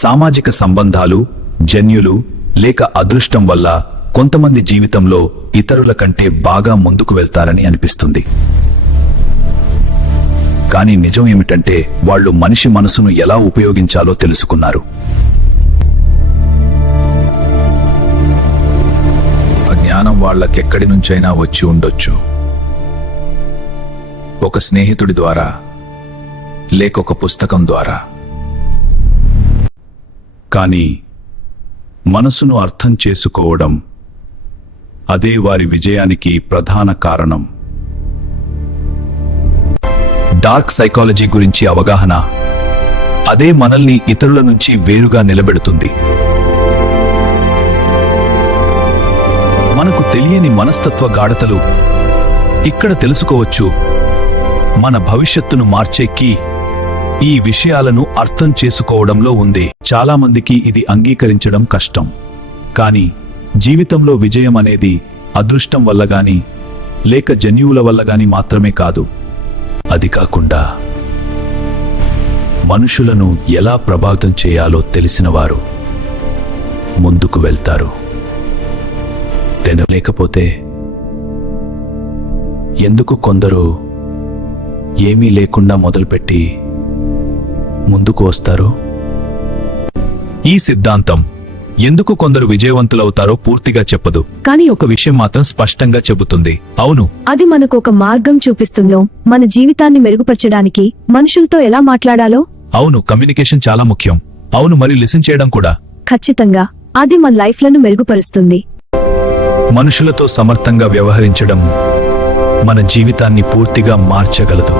సామాజిక సంబంధాలు, జన్యులు లేక అదృష్టం వల్ల కొంతమంది జీవితంలో ఇతరుల కంటే బాగా ముందుకు వెళ్తారని అనిపిస్తుంది. కానీ నిజం ఏమిటంటే వాళ్ళు మనిషి మనసును ఎలా ఉపయోగించాలో తెలుసుకున్నారు. ఆ జ్ఞానం వాళ్ళకెక్కడి నుంచైనా వచ్చి ఉండొచ్చు. ఒక స్నేహితుడి ద్వారా, లేక ఒక పుస్తకం ద్వారా. కానీ మనసును అర్థం చేసుకోవడం, అదే వారి విజయానికి ప్రధాన కారణం. డార్క్ సైకాలజీ గురించి అవగాహన, అదే మనల్ని ఇతరుల నుంచి వేరుగా నిలబెడుతుంది. మనకు తెలియని మనస్తత్వ గాఢతలు ఇక్కడ తెలుసుకోవచ్చు. మన భవిష్యత్తును మార్చే కీ ఈ విషయాలను అర్థం చేసుకోవడంలో ఉంది. చాలామందికి ఇది అంగీకరించడం కష్టం. కానీ జీవితంలో విజయం అనేది అదృష్టం వల్ల గాని లేక జన్యువుల వల్ల గాని మాత్రమే కాదు. అది కాకుండా మనుషులను ఎలా ప్రభావితం చేయాలో తెలిసినవారు ముందుకు వెళ్తారు. లేకపోతే ఎందుకు కొందరు ఏమీ లేకుండా మొదలుపెట్టి ముందుకు వస్తారు? ఈ సిద్ధాంతం ఎందుకు కొందరు విజయవంతులవుతారో పూర్తిగా చెప్పదు, కానీ ఒక విషయం మాత్రం స్పష్టంగా చెబుతుంది. అవును, అది మనకు ఒక మార్గం చూపిస్తుందో, మన జీవితాన్ని మెరుగుపరచడానికి మనుషులతో ఎలా మాట్లాడాలో. అవును, కమ్యూనికేషన్ చాలా ముఖ్యం. అవును, మరియు లిసన్ చేయడం కూడా. ఖచ్చితంగా అది మన లైఫ్లను మెరుగుపరుస్తుంది. మనుషులతో సమర్థంగా వ్యవహరించడం మన జీవితాన్ని పూర్తిగా మార్చగలదు.